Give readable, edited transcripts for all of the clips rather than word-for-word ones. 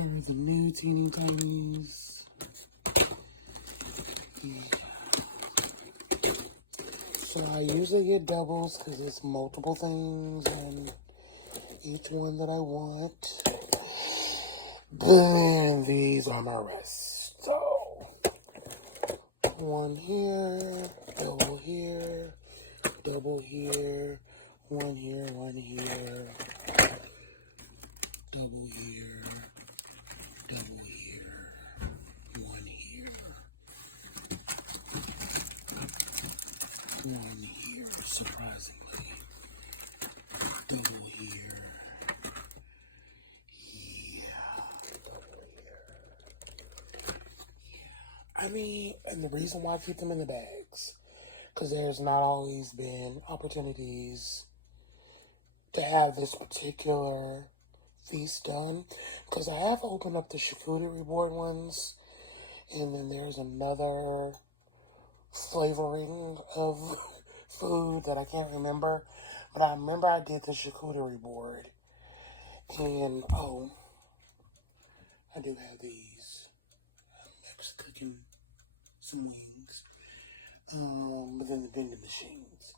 are the new teeny tinies. So I usually get doubles because it's multiple things and each one that I want. Then these are my rest. So one here, double here, double here, one here, one here, double here, double here, one here, one here, surprisingly, double here, yeah, double here, yeah. I mean, and the reason why I keep them in the bags, because there's not always been opportunities to have this particular feast done, because I have opened up the charcuterie board ones, and then there's another flavoring of food that I can't remember, but I remember I did the charcuterie board, and oh, I do have these. I'm next cooking some wings, but then the vending machines.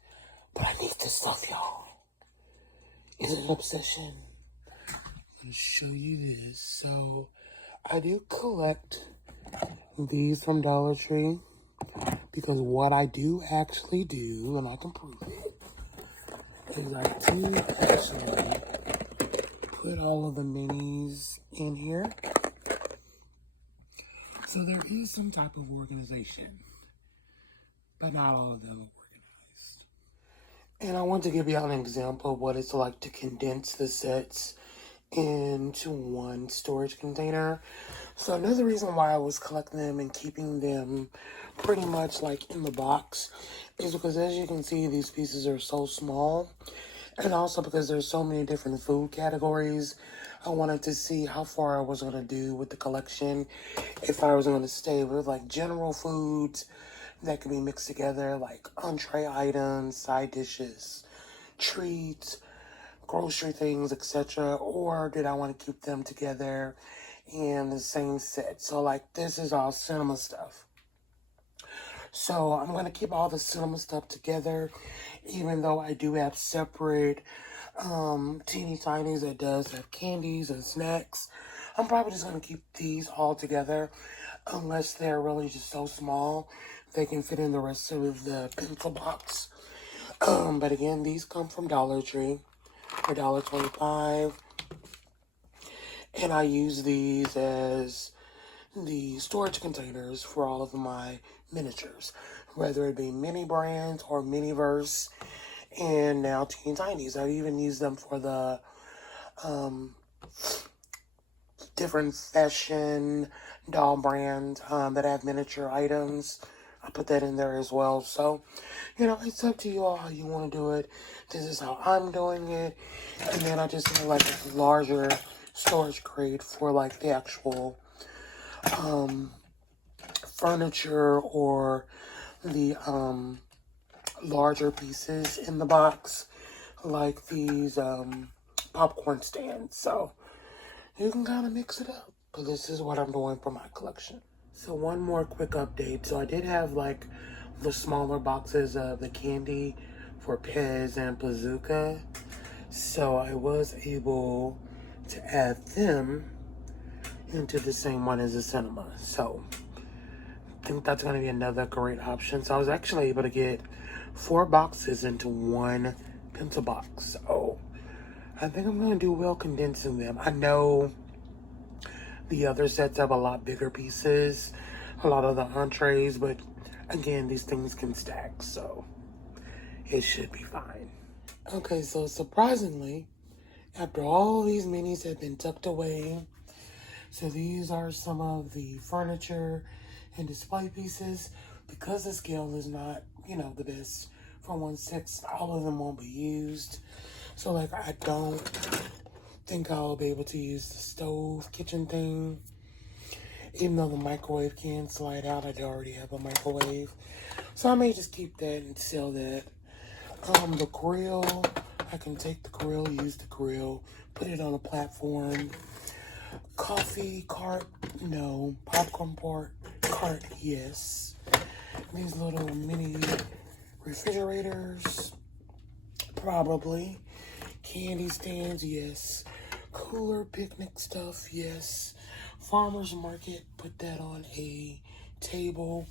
But I need this stuff, y'all. Is it an obsession? I'm gonna show you this. So I do collect these from Dollar Tree because what I do actually do, and I can prove it, is I do actually put all of the minis in here. So there is some type of organization, but not all of them are organized. And I want to give y'all an example of what it's like to condense the sets into one storage container. So another reason why I was collecting them and keeping them pretty much like in the box is because, as you can see, these pieces are so small, and also because there's so many different food categories. I wanted to see how far I was going to do with the collection, if I was going to stay with like general foods that could be mixed together, like entree items, side dishes, treats, grocery things, etc., or did I want to keep them together in the same set. So like this is all cinema stuff, so I'm going to keep all the cinema stuff together, even though I do have separate teeny tinies that does have candies and snacks. I'm probably just going to keep these all together unless they're really just so small they can fit in the rest of the pencil box. But again, these come from Dollar Tree for $1.25, and I use these as the storage containers for all of my miniatures, whether it be mini brands or miniverse, and now teeny tinies. I even use them for the different fashion doll brands that have miniature items. I put that in there as well. So, you know, it's up to you all how you want to do it. This is how I'm doing it. And then I just have like a larger storage crate for like the actual furniture or the larger pieces in the box, like these popcorn stands. So you can kind of mix it up, but this is what I'm doing for my collection. So one more quick update. So I did have like the smaller boxes of the candy for Pez and Bazooka, so I was able to add them into the same one as the cinema. So I think that's going to be another great option. So I was actually able to get 4 boxes into one pencil box. So I think I'm going to do well condensing them. I know the other sets have a lot bigger pieces, a lot of the entrees, but again, these things can stack, so it should be fine. Okay, so surprisingly, after all these minis have been tucked away, so these are some of the furniture and display pieces. Because the scale is not, you know, the best for 1/6, all of them won't be used. So like I don't think I'll be able to use the stove kitchen thing, even though the microwave can slide out. I already have a microwave, so I may just keep that and sell that. The grill, I can take the grill, use the grill, put it on a platform. Coffee cart, no. Popcorn cart, yes. These little mini refrigerators, probably. Candy stands, yes. Cooler picnic stuff, yes. Farmer's market, put that on a table.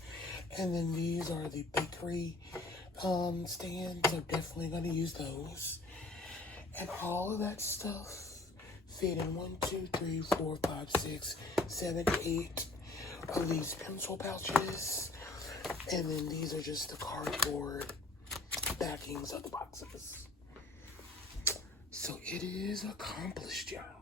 And then these are the bakery stands. I'm definitely going to use those. And all of that stuff fit in 1, 2, 3, 4, 5, 6, 7, 8 of these pencil pouches. And then these are just the cardboard backings of the boxes. So it is accomplished, y'all.